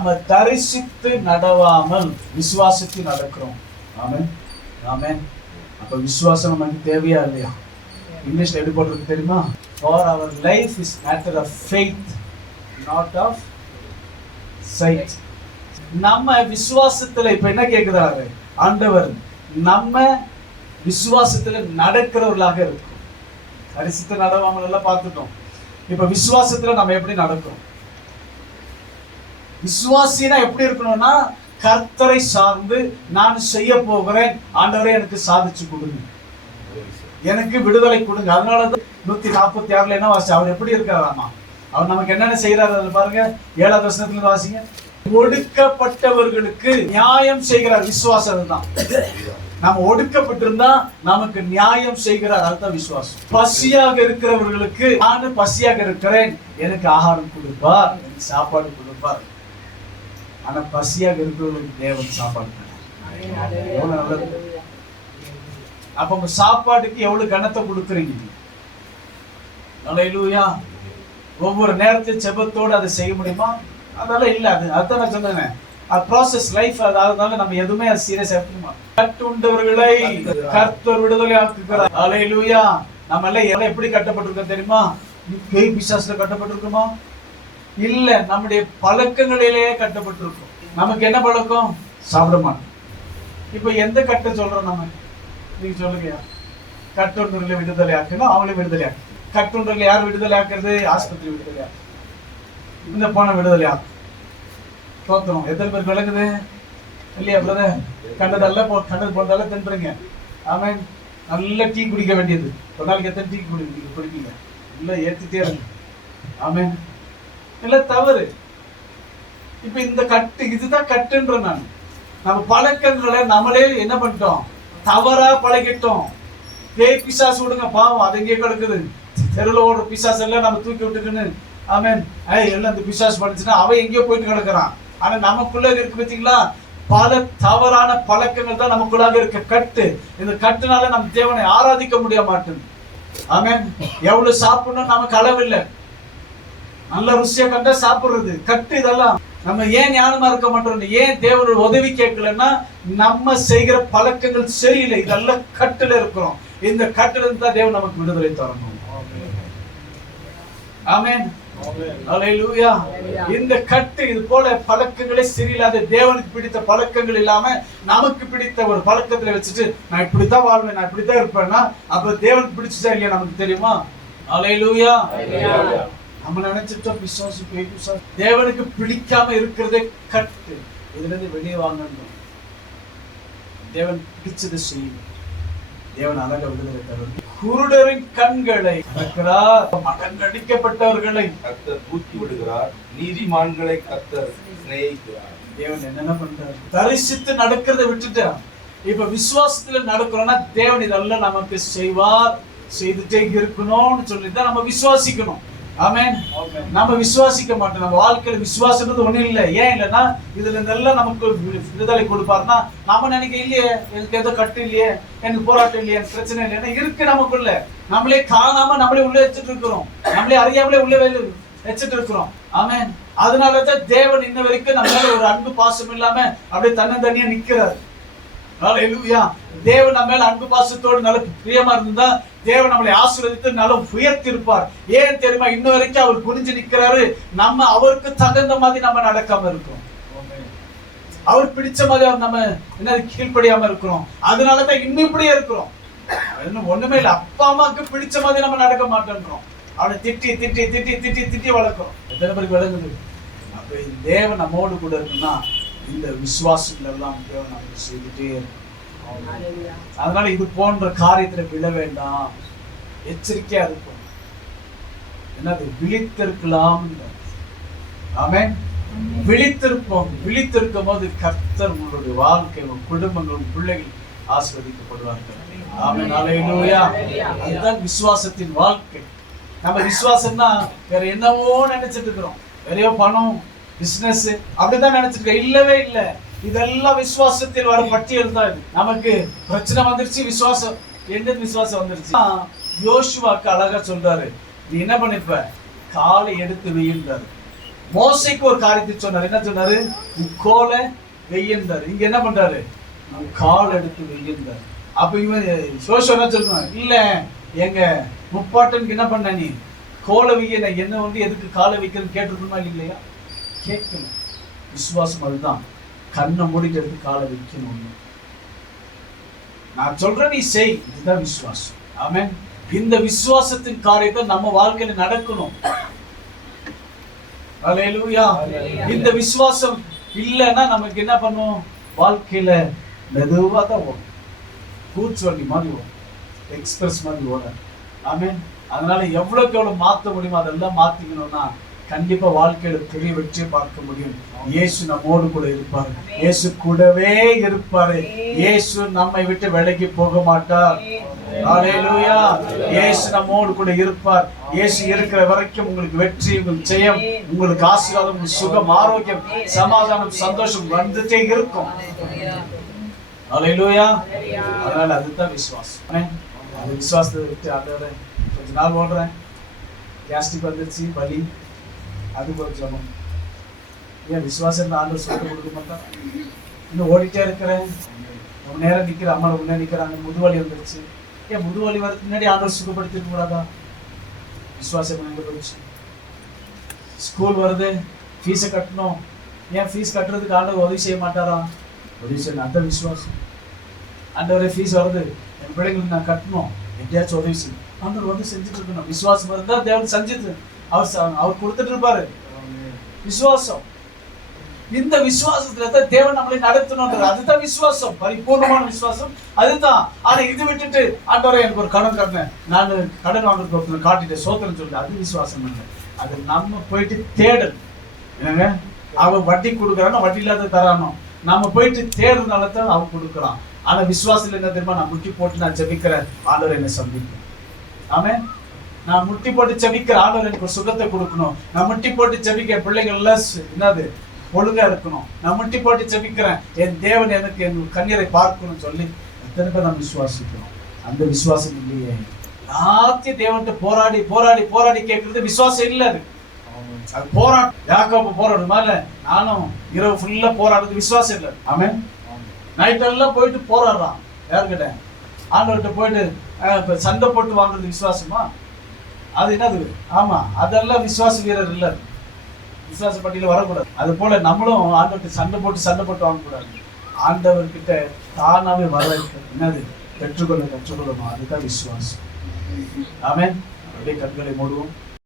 நம்ம தரிசித்து நடவாமல் விசுவாசித்து நடக்கிறோம். ஆமென், ஆமென். அப்ப விசுவாசம் நமக்கு தேவையா இல்லையா? இங்கிலீஷ்ல எப்படி போட்டிருக்கு தெரியுமா? For our life is matter of faith, not of sight. நம்ம விசுவாசத்துல இப்ப என்ன கேக்குறாரு ஆண்டவர்? நம்ம விசுவாசத்துல நடக்கிறவர்களாக இருக்கும். தரிசித்து நடவாமல் எல்லாம் பார்த்துட்டோம். இப்ப விசுவாசத்துல நம்ம எப்படி நடக்கிறோம்? விசுவாசினா எப்படி இருக்கணும்னா, கர்த்தரை சார்ந்து நான் செய்ய போகிறேன், ஆண்டவரே எனக்கு சாதிச்சு கொடுங்க, எனக்கு விடுதலை கொடுங்க. அதனாலதான் 146 என்ன வாசி, அவர் எப்படி இருக்கிறாராமா? அவர் நமக்கு என்னென்ன செய்யறாரு பாருங்க. 7வது வசனத்துல வாசிங்க. ஒடுக்கப்பட்டவர்களுக்கு நியாயம் செய்கிறார். விசுவாசம் தான். நம்ம ஒடுக்கப்பட்டிருந்தா நமக்கு நியாயம் செய்கிறார், அதுதான் விசுவாசம். பசியாக இருக்கிறவர்களுக்கு நானும் பசியாக இருக்கிறேன், எனக்கு ஆகாரம் கொடுப்பார், எனக்கு சாப்பாடு கொடுப்பார். ஆனா பசியாக இருக்கிறவர்களுக்கு தேவன் சாப்பாடு தரார். எவ்வளவு நல்லது. அப்ப உங்க சாப்பாட்டுக்கு எவ்வளவு கனத்தை கொடுக்குறீங்க? அல்லேலூயா. ஒவ்வொரு நேரத்தையும் செபத்தோடு அதை செய்ய முடியுமா? அதெல்லாம் இல்ல. அதுதான் நான் சொன்னேன், ப்ராசஸ் லைஃப். அதனால நம்ம எதுவுமே சீரியஸா எடுத்துக்கணும். கட்டுண்டவர்களை கர்த்தர் விடுதலை ஆக்குகிறார். அல்லேலூயா. நம்ம எல்லாம் எப்படி கட்டப்பட்டிருக்கோம் தெரியுமா? பேய் பிசாசுல கட்டப்பட்டிருக்குமா? இல்ல, நம்முடைய பழக்கங்களிலேயே கட்டப்பட்டிருக்கும். நமக்கு என்ன பழக்கம்? சாப்பிட மாட்டோம். இப்ப எந்த கட்டை சொல்றோம் நம்ம? நீங்க சொல்லுங்க. கட்டுண்டவர்களை விடுதலை ஆக்கணும், அவங்களே விடுதலை ஆக்கு. கட்டுண்டவர்களை யார் விடுதலை ஆக்குறது? ஆஸ்பத்திரி விடுதலை ஆக்கு, இந்த போன விடுதலை ஆக்கு. தோத்தணும். எத்தனை பேர் விளங்குது இல்லையா பிரதர்? கண்டது போனதெல்லாம் தின்றீங்க. ஆமென். நல்ல டீ குடிக்க வேண்டியது. ஒரு நாளைக்கு எத்தனை டீ குடிப்பீங்க? இல்ல, ஏத்திட்டே இருங்க. ஆமென். இல்ல, தவறு. இப்ப இந்த கட்டு, இதுதான் கட்டுன்ற. நம்ம பழக்கங்களை நம்மளே என்ன பண்ணிட்டோம்? தவறா பழகிட்டோம். பேய் பிசாசு விடுங்க, பாவம் அது எங்கே கிடக்குது. தெருவில் ஓடுற பிசாசு எல்லாம் நம்ம தூக்கி விட்டுக்குன்னு. ஆமென். எல்லாம் இந்த பிசாசு பண்ணிச்சுன்னா அவன் எங்கேயோ போயிட்டு கிடக்குறான். ஆனா நமக்குள்ள இருக்கு பார்த்தீங்களா, பல தவறான பழக்கங்கள் தான் நமக்குள்ளாக இருக்க கட்டு. இந்த கட்டுனால நம்ம தேவனை ஆராதிக்க முடிய மாட்டேங்குது. ஆமென். எவ்வளவு சாப்பிடணும் நமக்கு அளவு இல்லை. நல்ல ருசியா கண்டா சாப்பிடுறது கட்டு. இதெல்லாம் நம்ம ஏன் ஞானமா இருக்க மாட்டோம்? ஏன் தேவனோட உதவி கேட்கலன்னா, நம்ம செய்கிற பழக்கங்கள் சரியில்லை. இதெல்லாம் கட்டுல இருக்கிறோம். இந்த கட்டுல இருந்து தான் தேவன் நமக்கு விடுதலை தரணும். ஆமென். அல்லேலூயா. இந்த கட்டு, இது போல பழக்கங்களே சரியில்லாத, தேவனுக்கு பிடித்த பழக்கங்கள் இல்லாம நமக்கு பிடித்த ஒரு பழக்கத்துல வச்சுட்டு நான் இப்படித்தான் வாழ்வேன், நான் இப்படித்தான் இருப்பேன்னா, அப்ப தேவனுக்கு பிடிச்சா இல்லையா நமக்கு தெரியுமா? அல்லேலூயா. நம்ம நினைச்சிட்டோம் பிசாசு பேய் பிசாசு. தேவனுக்கு பிடிக்காம இருக்கிறதே கட்டு. இதுல இருந்து வெளியே வாங்கணும். தேவன் பிடிச்சது செய்யும். தேவன் அழக விடுதலை தரும். குருடரின் கண்களை திறக்கிறார், மடங்கடிக்கப்பட்டவர்களை கர்த்தர் தூக்கி விடுகிறார், நீதிமான்களை கர்த்தர் சிநேகிக்கிறார். தேவன் என்னென்ன பண்றாரு? தரிசித்து நடக்கிறத விட்டுட்டார். இப்ப விசுவாசத்துல நடக்கிறோம்னா தேவன் இதெல்லாம் நமக்கு செய்வார், செய்துட்டே இருக்கணும்னு சொல்லிதான் நம்ம விசுவாசிக்கணும். ஆமென். நம்ம விசுவாசிக்க மாட்டோம். நம்ம வாழ்க்கையில விசுவாசம்ன்றது ஒண்ணு இல்லை. ஏன் இல்லைன்னா, இதுல இருந்தெல்லாம் நமக்கு விடுதலை கொடுப்பாருன்னா நம்ம நினைக்க இல்லையே, எனக்கு எதோ கட்டு இல்லையே, எனக்கு போராட்டம் இல்லையே, எனக்கு பிரச்சனை இல்லையா இருக்கு நமக்குள்ள. நம்மளே காணாம நம்மளே உள்ள வச்சுட்டு இருக்கிறோம், நம்மளே அறியாமலே உள்ள வச்சுட்டு இருக்கிறோம். ஆமென். அதனாலதான் தேவன் இன்ன வரைக்கும் நம்மளால ஒரு அன்பு பாசம் இல்லாம அப்படியே தன்னந்தனியா நிக்கிறாரு. அல்லேலூயா. தேவன் நம்ம மேல அன்பு பாசத்தோடு நல்ல பிரியமா இருந்தா தேவன் நம்மளை ஆசீர்வதித்து நல்ல உயர்த்தி இருப்பார். ஏன் தெரியுமா? இன்ன வரைக்கும் அவர் புரிஞ்சு நிக்கிறாரு. நம்ம அவருக்கு தகுந்த மாதிரி நம்ம நடக்காம இருக்கோம். அவர் பிடிச்ச மாதிரி நம்ம என்ன கீழ்ப்படியாம இருக்கிறோம். அதனாலதான் இன்னும் இப்படியே இருக்கிறோம். இன்னும் ஒண்ணுமே இல்லை. அப்பா அம்மாவுக்கு பிடிச்ச மாதிரி நம்ம நடக்க மாட்டேன்றோம். அவனை திட்டி திட்டி திட்டி திட்டி திட்டி வளர்க்கிறோம். எத்தனை பேருக்கு விளங்குது? அப்ப தேவன் நம்மோடு கூட இருக்குன்னா இந்த விசுவாசங்கள் எல்லாம் தேவன் நமக்கு செய்துட்டே இருக்கும். அதனால இது போன்ற காரியத்துல விட வேண்டாம், எச்சரிக்கையா இருக்கும். என்னது? விழித்திருக்கலாம். ஆமென். விழித்திருப்போம். விழித்திருக்கும் போது கர்த்தர் உங்களுடைய வாழ்க்கை, உங்கள் குடும்பங்கள், பிள்ளைகள் ஆசீர்வதிக்கப்படுவார்கள். ஆமென். அல்லேலூயா. அதுதான் விசுவாசத்தின் வாழ்க்கை. நம்ம விசுவாசம்னா வேற என்னவோ நினைச்சிட்டு இருக்கிறோம். வேறையோ பணம், பிசினஸ் அப்படிதான் நினைச்சிருக்கோம். இல்லவே இல்லை. இதெல்லாம் விசுவாசத்தில் வர பட்டியல் தான். நமக்கு பிரச்சனை வந்துருச்சு, விசுவாசம் எந்த விசுவாசம் வந்துருச்சு. யோசுவாக்கு அழகா சொல்றாரு, நீ என்ன பண்ணிப்ப? காலை எடுத்து வையுன்றாரு. மோசைக்கு ஒரு காரியத்தை சொன்னார். என்ன சொன்னாரு? கோலை வெய்யந்தாரு. இங்க என்ன பண்றாரு? கால் எடுத்து வெய்யந்தாரு. அப்ப இவன் சோஷம் என்ன சொல்றான்? இல்ல எங்க முப்பாட்டனுக்கு என்ன பண்ண நீ கோலை வெய்ய, என்ன எதுக்கு காலை வைக்கிறேன்னு கேட்டிருக்கணுமா இல்லையா? கேட்கணும். விசுவாசம் அதுதான். கண்ணை மூடிட்டு எடுத்து காலை வைக்கணும். நான் சொல்றேன் நீ செய். இதுதான் விசுவாசம். ஆமென். இந்த விசுவாசத்தின் காரியத்தை நம்ம வாழ்க்கையில நடக்கணும். அல்லேலூயா. இந்த விசுவாசம் இல்லைன்னா நமக்கு என்ன பண்ணும்? வாழ்க்கையில மெதுவா தான் ஓடும். கூச்சு வண்டி மாதிரி ஓடும், எக்ஸ்பிரஸ் மாதிரி ஓடும். ஆமென். அதனால எவ்வளவுக்கு எவ்வளவு மாற்ற முடியுமோ அதெல்லாம் மாத்திக்கணும்னா கண்டிப்பா வாழ்க்கையில பெரிய வெற்றியை பார்க்க முடியும். இயேசு நம்மோடு கூட இருப்பாரு. இயேசு கூடவே இருப்பாரு. இயேசு நம்மை விட்டு விலகி போக மாட்டார். அல்லேலூயா. இயேசு நம்மோடு கூட இருப்பார். இயேசு இருக்கிற வரைக்கும் உங்களுக்கு வெற்றி, உங்களுக்கு ஜெயம், உங்களுக்கு ஆசீர்வாதம், உங்களுக்கு சுகம், ஆரோக்கியம், சமாதானம், சந்தோஷம் வந்துட்டே இருக்கும். அல்லேலூயா. அதனால அதுதான் விசுவாசம். அந்த விசுவாசத்தை விட்டு ஆண்டவரே கொஞ்ச நாள் ஓடுறேன், கேஸ்ட்ரிக் வந்துருச்சு, வலி, அது கொஞ்சம் ஏன் விசுவாசம் ஆண்டவர் சொல்ல கொடுக்க மாட்டான். இன்னும் ஓடிட்டே இருக்கிறேன், ரொம்ப நேரம் நிற்கிற அம்மா முன்னே நிற்கிறாங்க, முதுவலி வந்துருச்சு. ஏன் முதுவலி வரதுக்கு முன்னாடி ஆண்டவர் சுகப்படுத்திருக்க கூடாதா? விசுவாசம் எங்க போச்சு? ஸ்கூல் வருது, ஃபீஸை கட்டணும். ஏன் ஃபீஸ் கட்டுறதுக்கு ஆண்டவர் உதவி செய்ய மாட்டாரா? உதவி செய்யணும். அந்த விசுவாசம். ஆண்டவரே ஃபீஸ் வருது, என் பிள்ளைங்களுக்கு நான் கட்டணும், எப்படியாச்சும் உதவி செய்யணும். ஆண்டவர் வந்து செஞ்சுட்டு இருக்கணும். விசுவாசம் இருந்தா தேவன் செஞ்சுட்டு அவர் கொடுத்துட்டு இருப்பாரு. விசுவாசம். இந்த விசுவாசத்துல தான் தேவன் நம்மளை நடத்தணும். அதுதான் விசுவாசம், பரிபூர்ணமான விசுவாசம் அதுதான். ஆனா இது விட்டுட்டு ஆண்டவரே எனக்கு ஒரு கடன் கட்டினேன், நான் கடன் வாங்குறதுக்கு காட்டிட்டேன் சோத்திரம் சொல்லிட்டு, அது விசுவாசம் இல்லை. அது நம்ம போயிட்டு தேடல். என்னங்க, அவன் வட்டி கொடுக்குறான்னா வட்டி இல்லாத தரானோ, நம்ம போயிட்டு தேடுறதுனால தான் அவன் கொடுக்குறான். ஆனா விசுவாசத்துல என்ன தெரியுமா? நான் முட்டி போட்டு நான் ஜெபிக்கிறேன், ஆண்டவர் என்னை சந்திப்பேன். ஆமென். நான் முட்டி போட்டு ஜெபிக்கிற ஆண்டவர் எனக்கு ஒரு சுகத்தை கொடுக்கணும். நான் முட்டி போட்டு ஜெபிக்கிற பிள்ளைகள் எல்லாம் என்னது ஒழுங்கா இருக்கணும். நான் முட்டி போட்டு ஜெபிக்கிறேன், என் தேவன் எனக்கு என் கண்ணீரை பார்க்கணும்னு சொல்லி எத்தனை பேர் நம்ம விசுவாசிக்கிறோம்? அந்த விசுவாசம் இல்லையே. எல்லாத்தையும் தேவன்கிட்ட போராடி போராடி போராடி கேட்கறது விசுவாசம் இல்லை. அது போராட்டம். யாக்கோபு போராடுமா இல்ல? நானும் இரவு ஃபுல்லா போராடுறது விசுவாசம் இல்லை. ஆமென். நைட் எல்லாம் போயிட்டு போராடுறான். யாருக்கிட்ட? ஆண்டவர்கிட்ட போயிட்டு சண்டை போட்டு வாங்குறது விசுவாசமா? அது என்னது? ஆமா, அதெல்லாம் விசுவாச வீரர் இல்ல. விசுவாச பட்டியல வரக்கூடாது. அது போல நம்மளும் ஆண்டவர்கிட்ட சண்டை போட்டு வாங்கக்கூடாது. ஆண்டவர்கிட்ட தானாவே வர என்னது கற்றுக்கொள்ளணும். அதுதான் விசுவாசம். ஆமென். அப்படியே கண்களை மூடுவோம்.